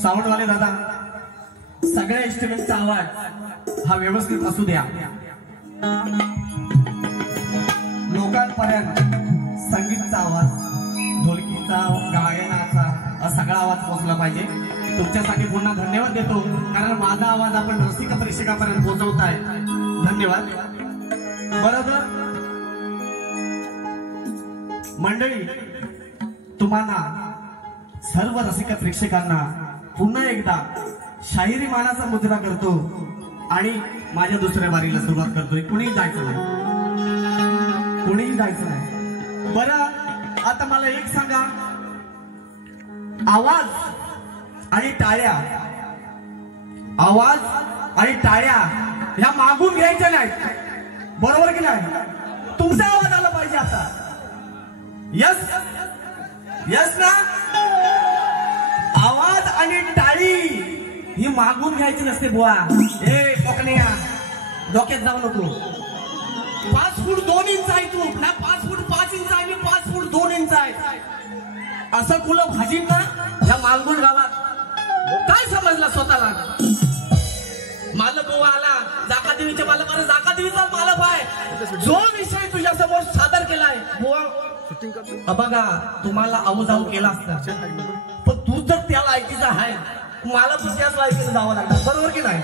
Sound वाले दादा, सगळ्या इंस्ट्रुमेंटचा आवाज हा व्यवस्थित असू द्या. लोकांपर्यंत संगीतचा आवाज, ढोलकीचा, गायनाचा सगळा आवाज पोहोचला पाहिजे. तुमच्यासाठी पुन्हा धन्यवाद देतो, कारण माझा आवाज आपण रसिक प्रेक्षकापर्यंत पोहोचवताय. धन्यवाद. बरोबर मंडळी, तुम्हाला सर्व रसिक प्रेक्षकांना पुन्हा एकदा शाहिरी मानाचा मुजरा करतो आणि माझ्या दुसऱ्या वारीला सुरुवात करतोय. कुणीही जायचं नाही, कुणीही जायचं नाही. बरं, आता मला एक सांगा, आवाज आणि टाळ्या, आवाज आणि टाळ्या ह्या मागून घ्यायच्या नाहीत, बरोबर की नाही? तुमचा आवाज आला पाहिजे आता. यस यस ना? आवाज आणि टाळी ही मागून घ्यायची नसते बुवा. ए कोकण्या, डोक्यात जाऊ नको. 5 फूट 2 इंच आहे तू ना, 5 फूट 5 इंच आहे, 5 फूट 2 इंच आहे, असं कुलं भाजीन ना या मालगुण गावात. काय समजला स्वतःला? मालक गोवा आला, जाकादेवीच्या मालकाने जाकादेवीचा मालक आहे. जो विषय तुझ्या समोर सादर केलाय बुवा, बघा तुम्हाला आऊजाऊ केला असता, पण ज्या लायकीचा आहे मला पण त्याच लायकीने जावं लागणार, बरोबर की नाही?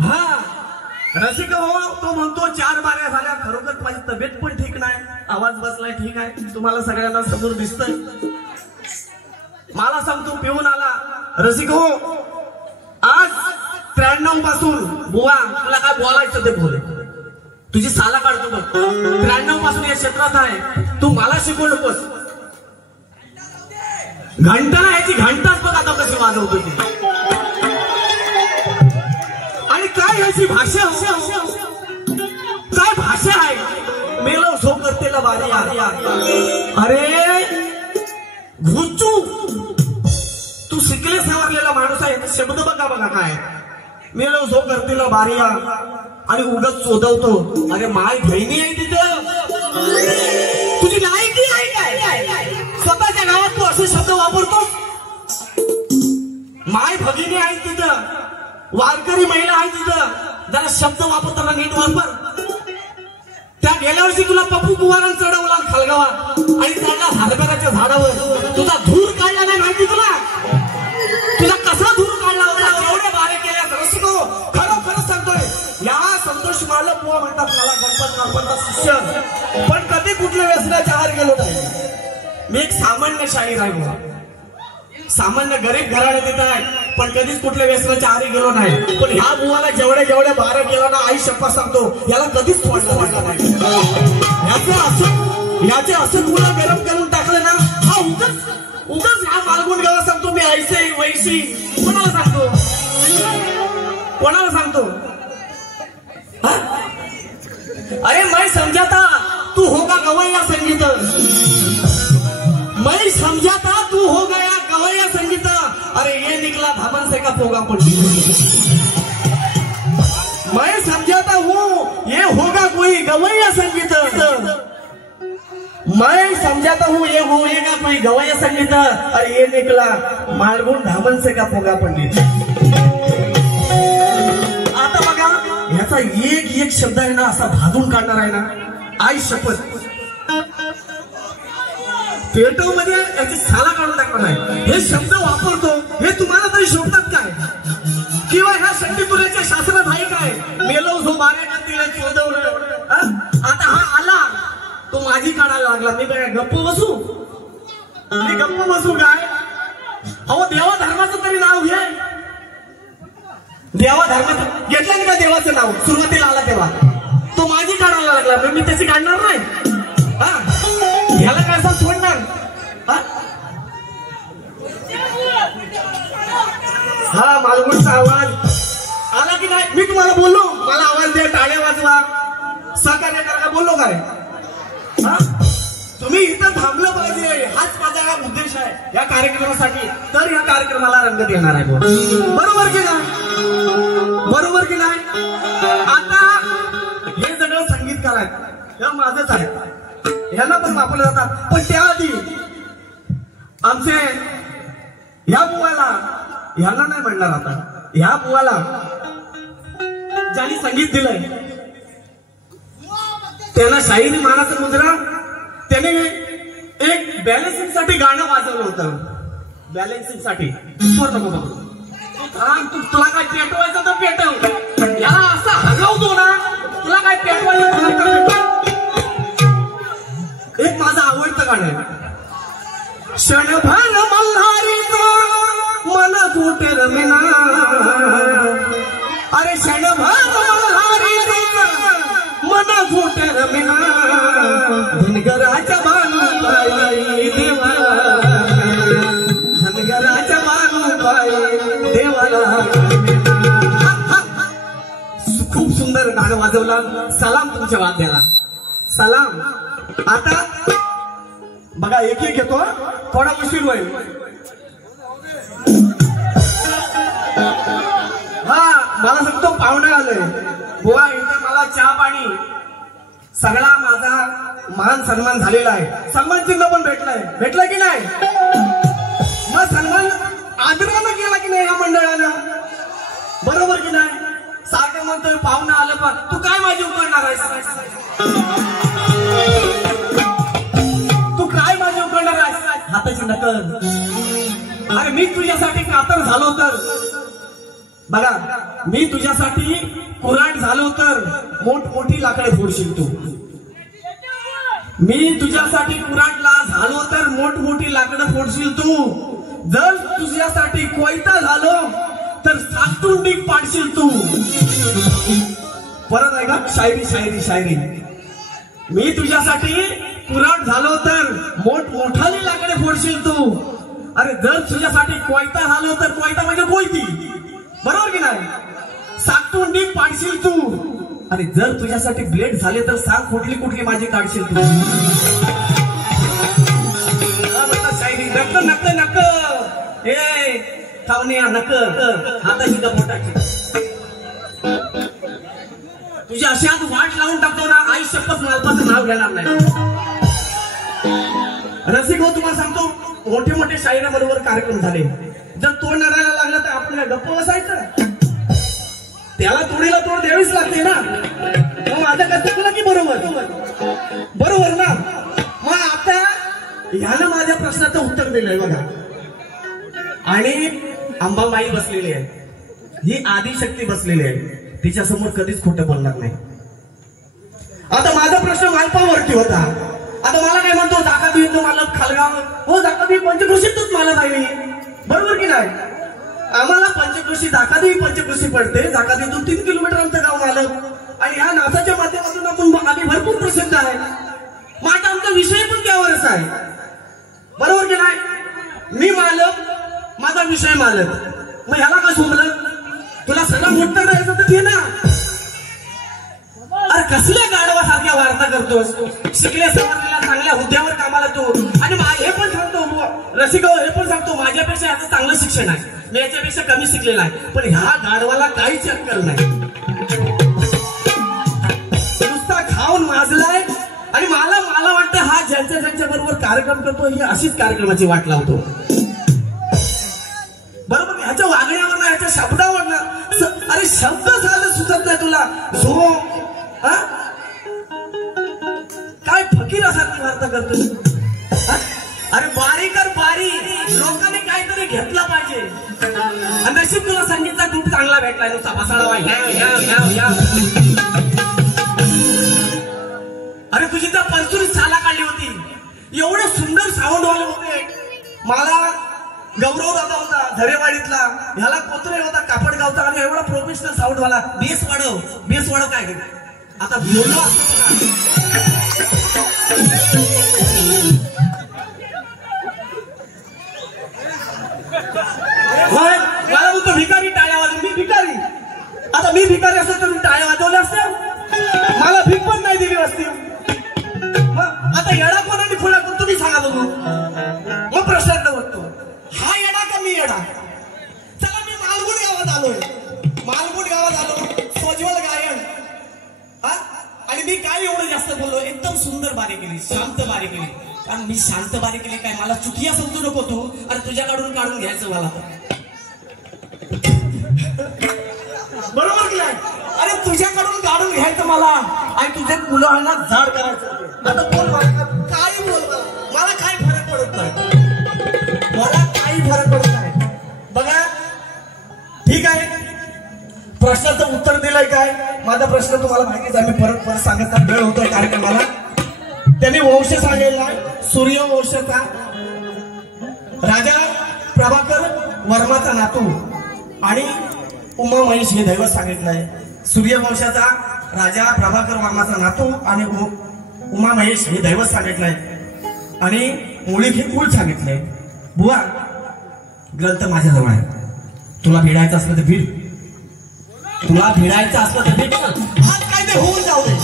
हा रसिक हो, तो म्हणतो 4 बाऱ्या झाल्या, खरोखर माझी तब्येत पण ठीक नाही, आवाज बसलाय ठीक आहे, तुम्हाला सगळ्यांना समोर दिसतंय. मला सांगतो पिऊन आला. रसिक हो, आज 93 पासून बुवा तुला काय बोलायचं ते बोले, तुझी साला काढतो बघ. 93 पासून या क्षेत्रात आहे, तू मला शिकवू नकोस. घंटा याची घंटाच बघ आता कशी वाजवतो ती, आणि काय याची भाषा, काय भाषा आहे. मेलो झो करतेला बारी. अरे घुचू, तू शिकले सवरलेला माणूस आहे, शब्द बघा काय. मेलो झो करतेला बारी आणि उगाच चोदवतो. अरे माय बहिणी आहे तिथं, तुझी लायकी आहे काय? स्वतःच्या गावात तू असे शब्द वापरतो. माय भगिनी आहे तिथं, वारकरी महिला आहे तिथं, जरा शब्द वापरताना नीट वापर. त्या गेल्या वर्षी तुला पप्पू कुवारान चढवला खालगावा आणि चढला हरभऱ्याच्या झाडावर. तुझा धूर काढला नाही माहिती तुला? तुला कसा धूर काढला होता? एवढे बारे केल्या रसिको, खरं सांगतोय. या संतोष मालक बुवा म्हणतात मला, गणपत शिष्य, पण कधी कुठल्या व्यसनाच्या आहार गेलो नाही. मी एक सामान्य शाहीर आहे बुवा, सामान्य गरीब घराण्यात येत आहे, पण कधीच कुठल्या व्यसनाच्या आहारी गेलो नाही. पण ह्या बुवाला जेवढ्या बारा केला ना, आई शप्पा सांगतो याला कधीच वाटलं नाही. याचे असं तुला गरम करून टाकलं ना, हा उगाच ह्या मालगुण गावा सांगतो मी ऐसे वैशी. कोणाला सांगतो? अरे मैं समझाता तू होगा गवैया संगीत, मैं समझाता तू हो गया गवैया संगीत. अरे ये निकला धामन से का फोगा पंडित. मैं समझाता हूँ ये होगा कोई गवैया संगीत, मैं समझाता हूँ ये होएगा कोई गवैया संगीत. अरे ये निकला मालगुण धामन से का फोगा पंडित. आता बघा ह्याचा एक शब्द आहे ना, असा भाजून काढणार आहे ना, आई शपथ. पेटो मध्ये याची साला काढून टाकणार आहे. हे शब्द वापरतो हे तुम्हाला तरी शोभतात काय? किंवा ह्या शक्तीपुरेच्या शासनात आहे काय? मेलो झो बारे करतील चोदवलं. आता हा आला तो माझी काढायला लागला. मी काय गप्प बसू काय? अहो देवा धर्माचं तरी नाव घे. देवा धर्माचं घेतलं नाही का देवाचं नाव? सुरुवातीला आला तेव्हा तो माझी काढायला लागला, मी त्याची काढणार नाही. ह्याला काय असं सोडणार? हा मालगुणचा आवाज आला की नाही? मी तुम्हाला बोललो मला आवाज दे, टाळ्या वाजवा, सहकार्य करा, बोललो काय? तुम्ही इथं थांबलं पाहिजे, हाच माझा हा उद्देश आहे या कार्यक्रमासाठी. तर या कार्यक्रमाला रंगत येणार आहे. बरोबर की नाही? आता हे सगळं संगीतकार आहेत, हे माझंच आहे, ह्यांना पण वापरले जातात. पण त्याआधी आमचे ह्या बुवाला, ह्यांना नाही म्हणणार आता, ह्या बुवाला ज्यांनी संगीत दिलंय त्यांना शाहिरी मानाचा मुद्रा, त्याने एक बॅलन्सिंग साठी गाणं वाजवलं होतं. बॅलन्सिंग साठी तुला काय पेटवायचं तर पेटव, याला असं हलवतो ना, तुला काय पेटवायचं. एक माझं आवडतं गाणं, क्षणभर मल्हारीचं मन कुठे रमिना. अरे क्षणभर मल्हारीचं मन कुठे रमिना. धनगराच्या बानूबाई देवाला, धनगराच्या बानूबाई देवाला. खूप सुंदर गाणं वाजवलं. सलाम तुमच्या वाद्याला, सलाम. आता बघा एक येतो, थोडा उशीर होईल. हा मला सांगतो पाहुणे आले बुवा, इथे मला चहा पाणी सगळा माझा मान सन्मान झालेला आहे. सन्मान चिन्ह पण भेटलं की नाही? मग सन्मान आदरानं केला की नाही या मंडळानं? बरोबर की नाही? सारखं म्हणतोय पाहुणं आलं पण तू काय माझी उकडणार आहेस? तू काय माझी उकडणार आहेस? हाताची नकर. अरे मी तुझ्यासाठी कातर झालो तर बघा, मी तुझ्यासाठी कुऱ्हाड झालो तर मोठमोठी लाकडे फोडशील तू. मी तुझ्यासाठी कुऱ्हाडला झालो तर मोठमोठी लाकडं फोडशील तू. जर तुझ्यासाठी कोयता झालो तर सातून डीक पाडशील तू. परत आहे का शायरी शायरी शायरी. मी तुझ्यासाठी कुऱ्हाड झालो तर मोठमोठाली लाकडे फोडशील तू. अरे जर तुझ्यासाठी कोयता झालो तर कोयता म्हणजे कोयती, बरोबर की नाही. सातून डीक पाडशील तू. आणि जर तुझ्यासाठी ब्लेड झाले तर सांग कुठली कुठली माझी काढशील तू. शायरी नक नक नक ए खावण्या नक हाताची गपोटाची. तुझ्या अशात वाट लावून टाकतो ना, आई शपथ मालपाचं नाव घेणार नाही. रसिक हो, तुम्हाला सांगतो, मोठे मोठे शायरा बरोबर कार्यक्रम झाले. जर तोड नडायला लागलं तर आपण गप्प बसायचं. त्याला तोडीला तोड द्यावीच लागते ना. मग माझं कसं तुला की बरोबर बरोबर ना. मग आता ह्यानं माझ्या प्रश्नाचं उत्तर दिलंय बघा. आणि अंबाबाई बसलेली आहे, ही आदिशक्ती बसलेली आहे, तिच्या समोर कधीच खोटं बोलणार नाही. आता माझा प्रश्न मालपावरती होता. आता मला काय म्हणतो, जाका येतो मला खालगाव. हो जाका पंचकृषीतच मला नाही, बरोबर की नाही. आम्हाला पंचकृषी जाकादेवी पंचकृषी पडते. जाकादेवीतून 3 किलोमीटर आमचं गाव मालक. आणि ह्या नाचाच्या माध्यमातून आपण आम्ही भरपूर प्रसिद्ध आहे. मग आता आमचा विषय पण त्यावरच आहे, बरोबर की नाही. मी मालक, माझा विषय मालक. मग ह्याला काय शोभलं, तुला सगळं मोठं राहायचं तर घे ना. अरे कसल्या गाढवासारख्या वार्ता करतोस. शिकल्या सवरलेल्या चांगल्या हुद्द्यावर कामाला तू. आणि हे पण सांगतो रसिक, हे पण सांगतो माझ्यापेक्षा याचं चांगलं शिक्षण आहे, मी याच्यापेक्षा कमी शिकलेला आहे. पण ह्या गाढवाला काहीच अक्कल नाही, नुसता खाऊन माजलाय. आणि मला वाटतं हा ज्यांच्या बरोबर कार्यक्रम करतो ही अशीच कार्यक्रमाची वाट लावतो, बरोबर. ह्याच्या वागण्यावर ना, ह्याच्या शब्दावर ना. अरे शब्द झालं सुचत नाही तुला. झो काय फकीरासारखी वार्ता करतो. अरे बारी कर बारी, लोकांनी काहीतरी घेतला पाहिजे. नशीब तुला संगीतचा ग्रुप चांगला भेटलाय, नुसता बसाडा. अरे तुझी त्या पंचुरीत साला काढली होती, एवढे सुंदर साऊंड वाले होते. मला गौरव दादा होता झरेवाडीतला, ह्याला कोत्रे होता कापडगावचा. आणि एवढा प्रोफेशनल साऊंड वाला. बेस वाढव काय आता बोललो. मला बोलतो भिकारी टाळ्या वाजव. मी भिकारी, आता मी भिकारी असतो तर मी टाळ्या वाजवल्या असत्या, मला भीक पण नाही दिली असती. आता येडा कोणाने खुला करून तुम्ही सांगा बघू. मग प्रश्न बघतो, हा येडा का मी येडा. चला मी मालगुड गावात आलो, सोज्वल गायन. आणि मी काय एवढं जास्त बोललो, एकदम सुंदर बारी केली, शांत बारी केली. कारण मी शांत बारी केली काय, मला चुकिया समजू नको तू. आणि तुझ्याकडून काढून घ्यायचं मला, बरोबर की नाही. अरे तुझ्याकडून काढून घ्यायचं मला आणि तुझ्या मुलांना झाड करायचं. आता बोल काय बोल, मला काय फरक पडत नाही, मला काही फरक पडत नाही. बघा ठीक आहे, प्रश्नाचं उत्तर दिलंय काय. माझा प्रश्न तुम्हाला माहितीच आहे, मी परत सांगत वेळ होतोय कार्यक्रमाला. त्यांनी वंश सांगितला, सूर्यवंशचा राजा प्रभाकर वर्माचा नातू आणि उमा महेश हे दैवत सांगितलंय. सूर्यवंशाचा राजा प्रभाकर वर्माचा नातू आणि उमा महेश हे दैवत सांगितलंय. आणि मुळीक हे कुळ सांगितलंय. बुवा ग्रंथ माझ्याजवळ आहे, तुला भिडायचं असलं तर भिड, तुला भिडायचं असलं तर भिड. आज काय ते होऊन जाऊ दे.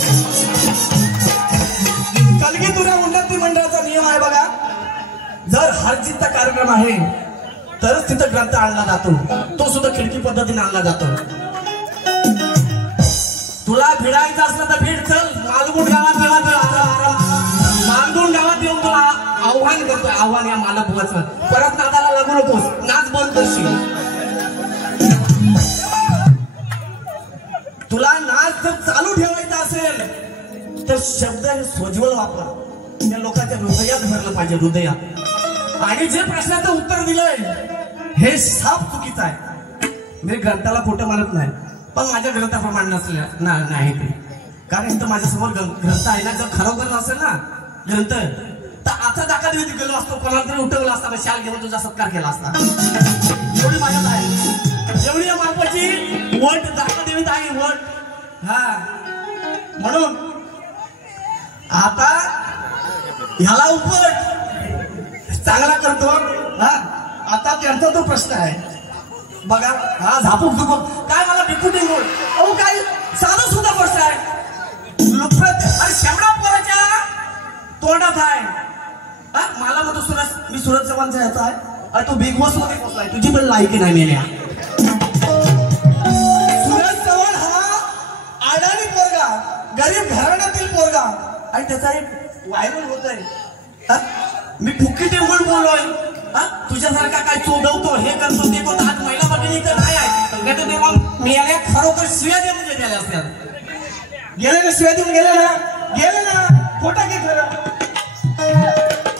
कलगीतुऱ्या उन्नती मंडळाचा नियम आहे बघा, जर हरजितचा कार्यक्रम आहे तरच तिथं ग्रंथ आणला जातो, तो सुद्धा खिडकी पद्धतीने आणला जातो. तुला भिडायचं असलं तर भिड, चल मालगुण गावात मालगुण गावात येऊन तुला आव्हान करतोय, आव्हान या मालक बुवाचं. परत नादाला लागू नकोस, नाच बंद करशील. तुला नाच जर चालू ठेवायचा असेल तर शब्द हे सोज्वळ वापर, त्या लोकांच्या हृदयात भरलं पाहिजे, हृदयात. आणि जे प्रश्नाचं उत्तर दिलंय हे साफ चुकीचं आहे. मी ग्रंथाला खोटं मानत नाही, पण माझ्या ग्रंथाप्रमाणे नाही ते. कारण इथं माझ्यासमोर ग्रंथ आहे ना. जर खरोखर नसेल ना ग्रंथ तर आता दाखा देवीत गेलो असतो, कोणाला तरी उठवलं असता, शाल घेऊन तुझा सत्कार केला असता. एवढी माझ्यात आहे, एवढी या मापाची वट दाखा देवीत आहे वट. हा म्हणून आता ह्याला उपट चांगला करतो. हा आता त्यांचा तो प्रश्न आहे बघा. हा झापूक झुपूक काय मला डिप्युटी बोल अहो काय साधा सुद्धा प्रश्न आहे. अरे शेवडा पोराच्या तोंडात आहे. मला म्हणतो सुरज, मी सूरज चव्हाणचा ह्याचा आहे. अरे तू बिग बॉस मध्ये पोहोचलाय, तुझी पण लायकी नाही मेल्या. सूरज चव्हाण हा अडाणी पोरगा, गरीब घराण्यातील पोरगा आणि त्याचा एक व्हायरल होत आहे. मी फुक्की टेंबून बोललोय. तुझ्यासारखा काय चोदवतो हे करतो ते करतो. आज महिला भगिनी तर नाही आहे, तेव्हा मेल्या खरोखर शिव्या देऊन गेल्या असत्या. गेले ना शिव्या देऊन गेले ना, गेले ना. खोटा की खरं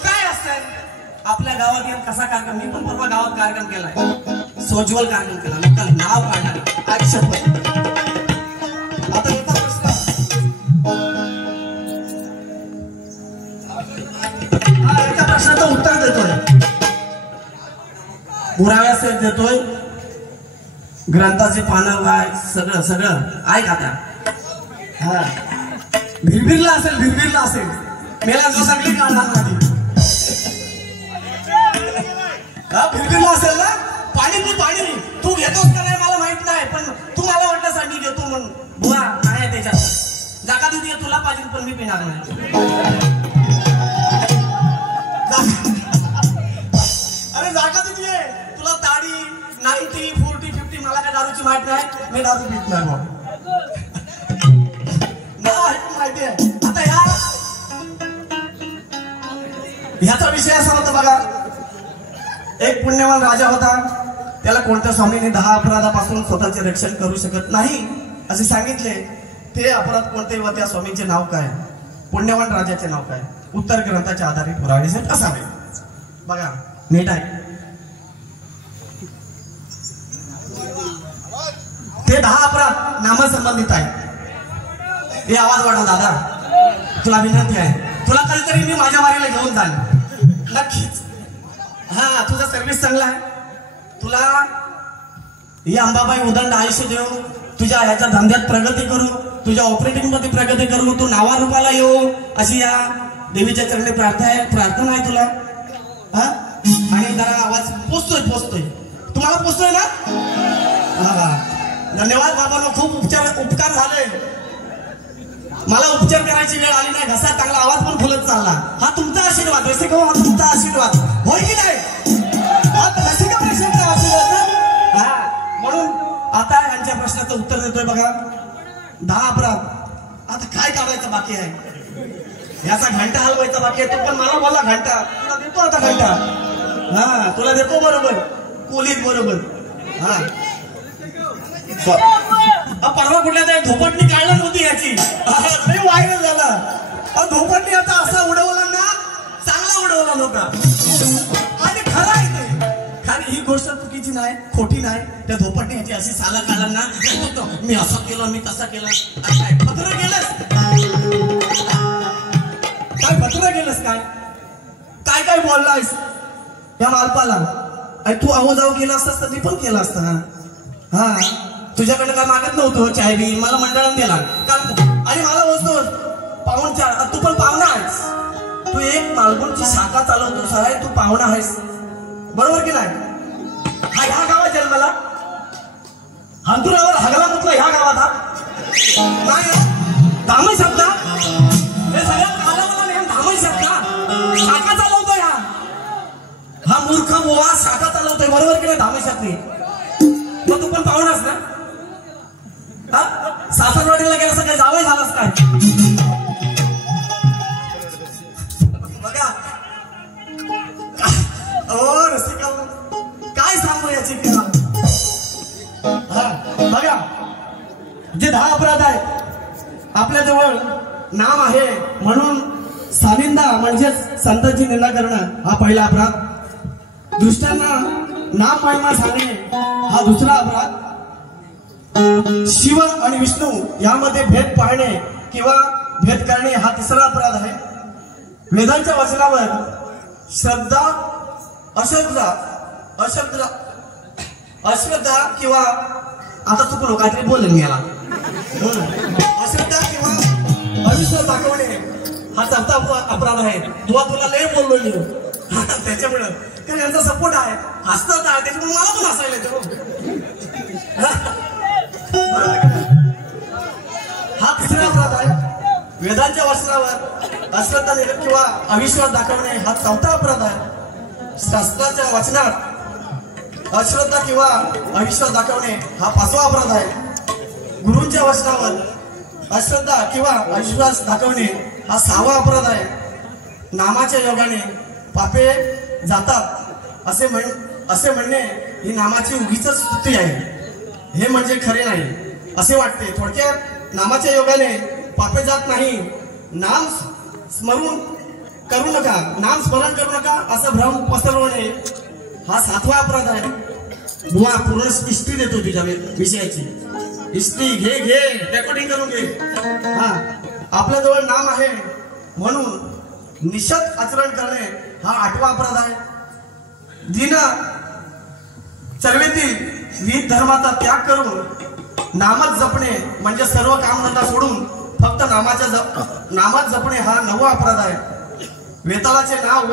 काय असतंय आपल्या गावात येऊन कसा कार्यक्रम. मी पण परवा गावात कार्यक्रम केलाय, सोज्वल कार्यक्रम केला, लोकांना नाव काढणार आयुष्यभर. आता येता प्रश्न, एका प्रश्नाचं उत्तर देतोय, पुराव्यासहित देतोय. ग्रंथाचे पानं काय सगळं सगळं आहे का त्या. हा भिरभिरला असेल, भिरभिरला असेल. मेला जो सगळी काढणार नाही. हा भिरभिरला असेल ना. पाणी तू घेतोस का नाही मला माहित नाही, पण तू मला वाटलं साठी घेतो म्हणून. बुवा नाही त्याच्यात जागा देऊ दे, तुला पाहिजे पण मी पिणार नाही. अरे जागा देते तुला ताडी 90, 40, 50 मला काय दारूची माहित नाही. मी दारू पित नाही मग माहिती आहे. आता ह्याचा विषय असा होता बघा. एक पुण्यवान राजा होता. त्याला कोणत्या स्वामीने 10 अपराधापासून स्वतःचे रक्षण करू शकत नाही असे सांगितले. ते अपराध कोणते व त्या स्वामींचे नाव काय, पुण्यवान राजाचे नाव काय. उत्तर ग्रंथाच्या आधारे पुरावे असावे. बघा नीट आहे. ते 10 अपराध नामासंबंधित आहे. हे आवाज वाढव दादा, तुला विनंती आहे. तुला कधीतरी मी माझ्या वारीला घेऊन जाईल नक्कीच. हा तुझा सर्व्हिस चांगला आहे. तुला ही अंबाबाई उदंड आयुष्य देऊ, तुझ्या ह्याच्या धंद्यात प्रगती करू, तुझ्या ऑपरेटिंग मध्ये प्रगती करू, तू नावारूपाला येऊ अशी या देवीच्या चरणी प्रार्थना आहे तुला. हा आणि जरा आवाज पोचतोय तुम्हाला पोचतोय ना. हा धन्यवाद बाबांनो, खूप उपकार झाले. मला उपचार करायची वेळ आली नाही. घसा चांगला, आवाज पण फुलत चालला. हा तुमचा आशीर्वाद रसिक, हा तुमचा आशीर्वाद होय की नाही. हा रसिका प्रश्नाचा आशीर्वाद ना. हा म्हणून आता यांच्या प्रश्नाचं उत्तर देतोय बघा. 10 अपराध. आता काय काढायचं बाकी आहे. याचा घंटा हलवायचा बाकी आहे. तो पण मला बोलला घंटा, तुला देतो आता घंटा. हा तुला देतो बरोबर, कोलीत बरोबर. हा परवा कुठल्या त्या धोपटणी काढलं नव्हती याची, लय व्हायरल झाला. धोपटणी आता असा उडवला ना, चांगला उडवला नव्हता. आणि खरं आहे ते, कारण ही गोष्ट चुकीची नाही, खोटी नाही. त्या धोपटणी याची अशी साला काढला ना, मी असं केलं, मी तसं केलं. काय फतरं केलंस काय, फतरं केलंस काय, काय काय बोललायस या मालपाला. आणि तू आहो जाऊ केला असतास तर मी पण केला असता. हा तुझ्याकडे काय मागत नव्हतो चाय बी, मला मंडळात दिला. आणि मला बोलतो पाहुणचार, तू पण पाहुणा आहेस. तू एक मालगुणची शाखा चालवतोस आहे, तू पाहुणा आहेस बरोबर की नाही. हा ह्या गावात जन्माला, हंतुरावर हगला म्हटलं ह्या गावात. हा नाही धामण शब्द, हे सगळ्यात कालावला नाही. धामण शब्द शाखा चालवतोय. हा मूर्ख बोवा शाखा चालवतोय बरोबर की नाही. धामण शब्द मग तू पण पाहुणास ना. सासरवाडीला गेला काय जावं झालास काय. बघा रसिका काय सांगू याची. बघा जे 10 अपराध आहेत आपल्या जवळ नाम आहे म्हणून सानिंदा म्हणजेच संतांची निंदा करणं हा पहिला अपराध. दुष्टांना नाम महिमा सांगणे हा दुसरा अपराध. शिव आणि विष्णू यामध्ये भेद पाहणे किंवा भेद करणे हा तिसरा अपराध आहे. वेदांच्या वचनावर श्रद्धा अश्रद्धा किंवा आता चुकलो काहीतरी बोलले मी याला अश्रद्धा किंवा अविश्वास दाखवणे हा चौथा अपराध आहे. तुला लय बोललो मी त्याच्यामुळे कारण यांचा सपोर्ट आहे हसतात आहे त्याच्यामुळे मला पण हसायला येतो. हा तिसरा अपराध आहे. वेदांच्या वचनावर अश्रद्धा किंवा अविश्वास दाखवणे हा चौथा अपराध आहे. शास्त्राच्या वचनात अश्रद्धा किंवा अविश्वास दाखवणे हा पाचवा अपराध आहे. गुरूंच्या वचनावर अश्रद्धा किंवा अविश्वास दाखवणे हा सहावा अपराध आहे. नामाच्या योगाने पापे जातात असे म्हणणे ही नामाची उगीच स्तुती आहे. हे म्हणजे खरे नाही असे वाटते. थोडक्यात नामाच्या योगाने पापे जात नाही. नाम स्मरण करू नका असं भ्रम पसरवणे हा सातवा अपराध आहे. बुवा पूर्ण हिस्ट्री देतो तुझ्या विषयाची. हिस्ट्री घे रेकॉर्डिंग करून घे. हा आपल्याजवळ नाम आहे म्हणून निषेध आचरण करणे हा आठवा अपराध आहे. दिन चरवेतील विविध धर्माचा त्याग करून नामच जपणे म्हणजे सर्व कामधंदा सोडून फक्त नामात जपणे हा नववा अपराध आहे. वेताळाचे नाव व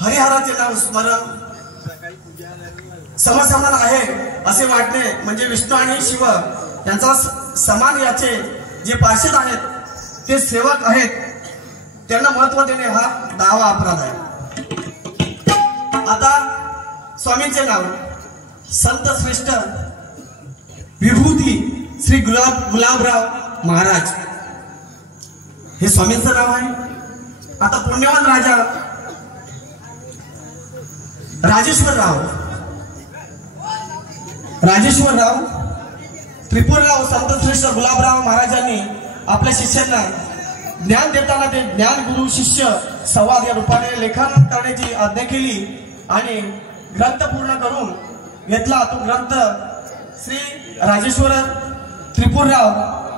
हरिहराचे नाव स्मरण समसमान आहे असे वाटणे म्हणजे विष्णू आणि शिव यांचा समान. याचे जे पार्षद आहेत ते सेवक आहेत त्यांना महत्व देणे हा 10वा अपराध आहे. आता स्वामींचे नाव संत श्रेष्ठ विभूती श्री गुलाबराव महाराज हे स्वामींचं नाव आहे. आता पुण्यवान राजा राजेश्वरराव त्रिपुरराव संत श्रेष्ठ गुलाबराव महाराजांनी आपल्या शिष्यांना ज्ञान देताना ते ज्ञान गुरु शिष्य संवाद या रूपाने लेखन करण्याची आज्ञा केली आणि ग्रंथ पूर्ण करून घेतला. तो ग्रंथ श्री राजेश्वर त्रिपुरराव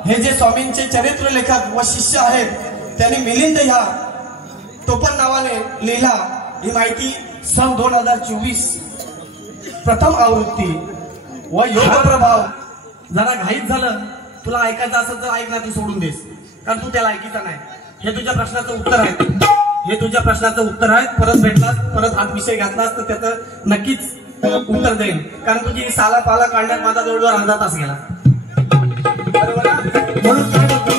हे जे स्वामींचे चरित्र लेखक व शिष्य आहेत त्यांनी मिलिंद ह्या टोपण नावाने लिहिला. ही माहिती सन 2024 प्रथम आवृत्ती व योग प्रभाव. जरा घाईत झालं तुला ऐकायचं असेल तर ऐक ना, तू सोडून देस कारण तू त्याला ऐकायचं नाही. हे तुझ्या प्रश्नाचं उत्तर आहे. परत भेटलास परत हा विषय घातलास तर त्याचं नक्कीच उत्तर देईन कारण तुझी साला पाला काढण्यात माझा जवळजवळ अर्धा तास गेला. म्हणून काय बोलतो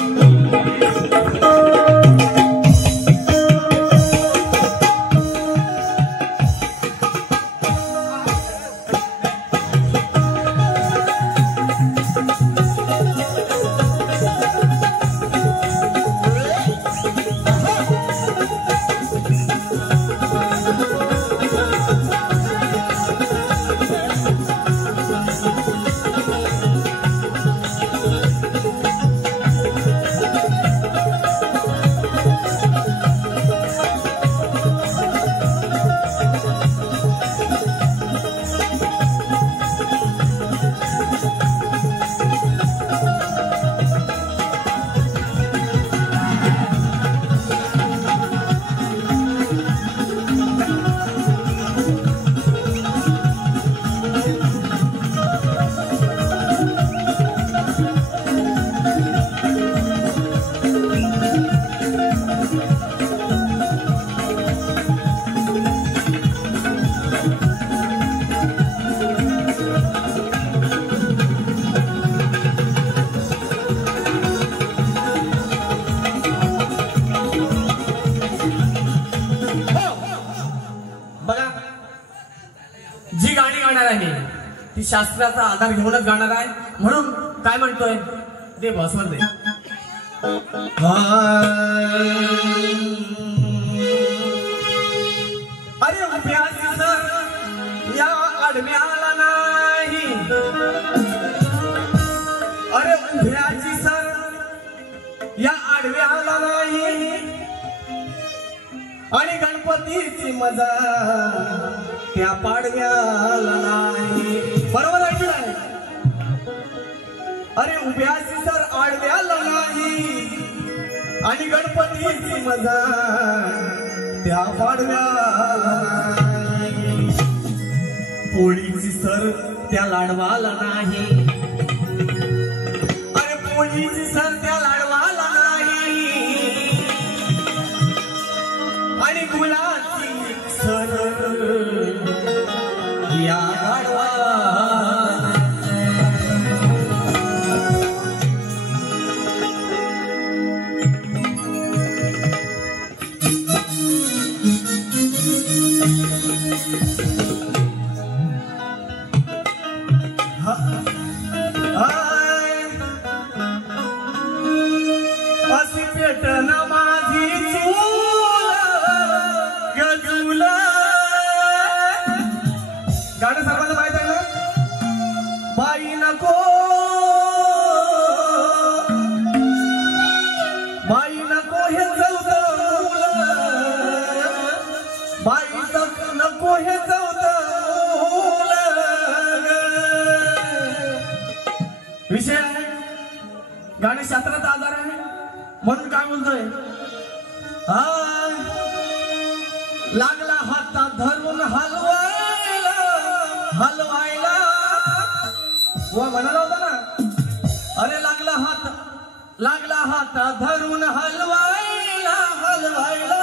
ती शास्त्राचा आधार घेऊनच गाणार आहे. म्हणून काय म्हणतोय दे बसवर दे. अरे अभ्यास या आडव्याला नाही. अरे अभ्याची सर या आडव्याला नाही. आणि गणपतीची मजा त्या पाडव्याला नाही. बरोबर ऐकलंय. अरे उभ्याची सर आडव्याला नाही आणि गणपतीची मजा त्या पाडव्याला नाही. पोळीची सर त्या लाडवाला नाही. अरे पोळीची सर त्या लाडवाला नाही आणि गुळाची सर या गाडवाला. अशी पेटना माझी चूल गजूला. गाणं सर्वांना माहित आहे ना. बाई नको हे चौदूल. बाई नको हे चौदूल. विषय आहे गाणे शास्त्राचा आधार आहे म्हणून काय बोलतोय. लागला हातात धरून हलवायला हलवायला. वा म्हणाला होता ना. अरे लागला हात धरून हलवायला हलवायला.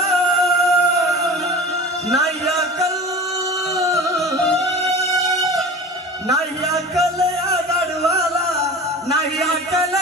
नाही अकल या गाडवाला. नाही अकल